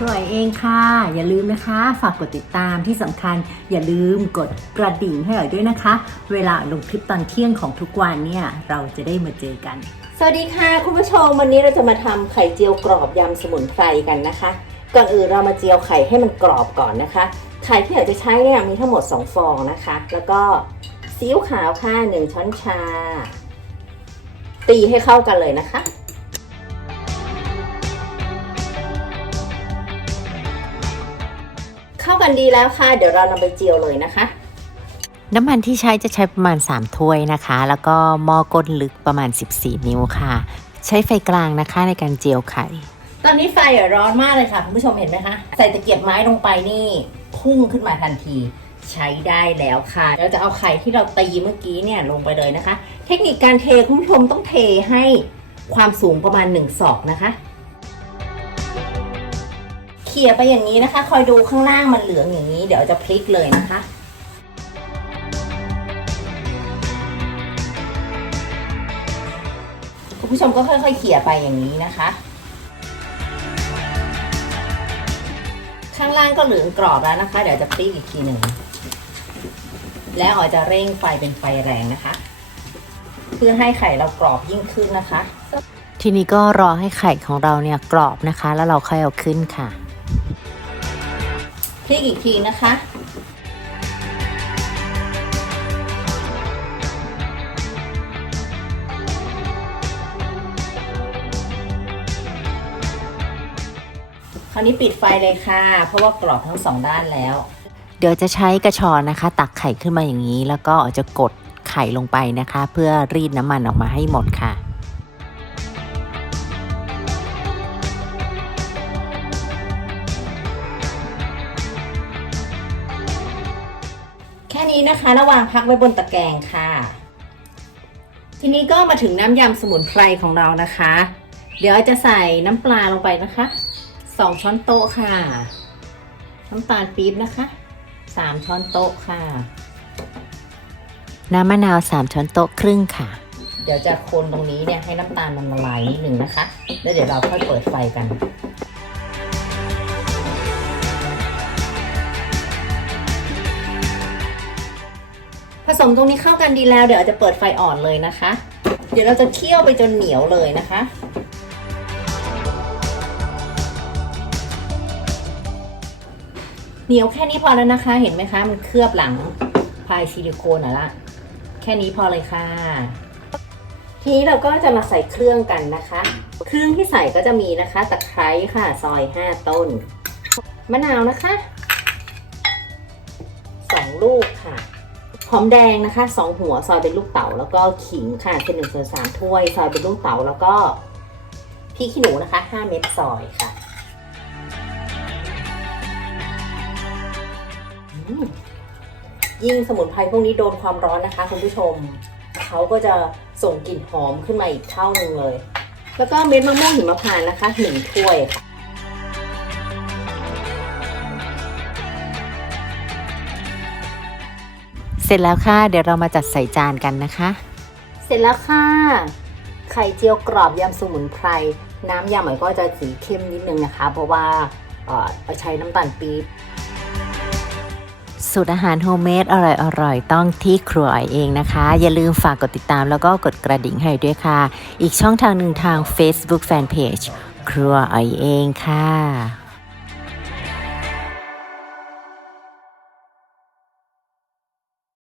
ครัวเองค่ะ อย่าลืมนะคะ ฝากกดติดตามที่สำคัญ อย่าลืมกดกระดิ่งให้หน่อยด้วยนะคะ เวลาลงคลิปตอนเที่ยงของทุกวันเนี่ยเราจะได้มาเจอกัน สวัสดีค่ะคุณผู้ชมวันนี้เราจะมาทำไข่เจียวกรอบยำสมุนไพรกันนะคะ ก่อนอื่นเรามาเจียวไข่ให้มันกรอบก่อนนะคะ ไข่ที่เราจะใช้เนี่ยมีทั้งหมด 2 ฟองนะคะ แล้วก็ซีอิ๊วขาวค่ะ1ช้อนชา ตีให้เข้ากันเลยนะคะ กันดีแล้วค่ะ เดี๋ยวเรานำไปเจียวเลยนะคะ น้ำมันที่ใช้จะใช้ประมาณ 3 ถ้วยนะคะ แล้วก็หม้อก้นลึกประมาณ 14 นิ้วค่ะ ใช้ไฟกลางนะคะในการเจียวไข่ ตอนนี้ไฟอะร้อนมากเลยค่ะคุณผู้ชมเห็นไหมคะ ใส่ตะเกียบไม้ลงไปนี่พุ่งขึ้นมาทันทีใช้ได้แล้วค่ะเราจะเอาไข่ที่เราตีเมื่อกี้เนี่ยลงไปเลยนะคะ เทคนิคการเทคุณผู้ชมต้องเทให้ความสูงประมาณ1ศอกนะคะเขี่ยไปอย่างนี้นะคะ คอยดูข้างล่างมันเหลืองอย่างนี้ เดี๋ยวจะพลิกเลยนะคะ คุณผู้ชมก็ค่อยๆเขี่ยไปอย่างนี้นะคะ ข้างล่างก็เหลืองกรอบแล้วนะคะ เดี๋ยวจะพลิกอีกทีหนึ่ง แล้วอ๋อจะเร่งไฟเป็นไฟแรงนะคะ เพื่อให้ไข่เรากรอบยิ่งขึ้นนะคะทีนี้ก็รอให้ไข่ของเราเนี่ยกรอบนะคะ แล้วเราค่อยเอาขึ้นค่ะ พลิกอีกทีนะคะ คราวนี้ปิดไฟเลยค่ะ เพราะว่ากรอบทั้งสองด้านแล้ว เดี๋ยวจะใช้กระชอนนะคะ ตักไข่ขึ้นมาอย่างนี้ แล้วก็จะกดไข่ลงไปนะคะ เพื่อรีดน้ำมันออกมาให้หมดค่ะ นี้นะคะระวางพักไว้บนตะแกรงค่ะ ทีนี้ก็มาถึงน้ำยำสมุนไพรของเรานะคะ เดี๋ยวจะใส่น้ำปลาลงไปนะคะ2ช้อนโต๊ะค่ะ น้ำตาลปี๊บนะคะ3ช้อนโต๊ะค่ะ น้ำมะนาว3ช้อนโต๊ะครึ่งค่ะ เดี๋ยวจะคนตรงนี้เนี่ยให้น้ำตาลมันละลายนิดหนึ่งนะคะ แล้วเดี๋ยวเราค่อยเปิดไฟกัน สมตรงนี้เข้ากันดีแล้วเดี๋ยวอาจจะเปิดไฟอ่อนเลยนะคะ เดี๋ยวเราจะเคี่ยวไปจนเหนียวเลยนะคะ เหนียวแค่นี้พอแล้วนะคะ เห็นไหมคะมันเคลือบหลังพายซิลิโคนอะละแค่นี้พอเลยค่ะ ทีนี้เราก็จะมาใส่เครื่องกันนะคะ เครื่องที่ใส่ก็จะมีนะคะตะไคร้ค่ะซอย 5 ต้น มะนาวนะคะ 2 ลูกค่ะ หอมแดงนะคะ2หัวซอยเป็นลูกเต๋าแล้วก็ขิงค่ะเป็นหนึ่งส่วนสามถ้วย ซอยเป็นลูกเต๋าแล้วก็พริกขี้หนูนะคะ5เม็ดซอยค่ะยิ่งสมุนไพรพวกนี้โดนความร้อนนะคะคุณผู้ชมเขาก็จะส่งกลิ่นหอมขึ้นมาอีกเท่านึงเลย แล้วก็เม็ดมะม่วงหิมพานต์นะคะหนึ่งถ้วยค่ะ เสร็จแล้วค่ะ เดี๋ยวเรามาจัดใส่จานกันนะคะ เสร็จแล้วค่ะ ไข่เจียวกรอบยำสมุนไพร น้ำยำมันก็จะสีเข้มนิดนึงนะคะ เพราะว่าเอ่อใช้น้ำตาลปี๊บสูตรอาหารโฮมเมดอร่อยๆต้องที่ครัวอ๋อยเองนะคะ อย่าลืมฝากกดติดตามแล้วก็กดกระดิ่งให้ด้วยค่ะ อีกช่องทางหนึ่งทาง Facebook Fanpage ครัวอ๋อยเองค่ะ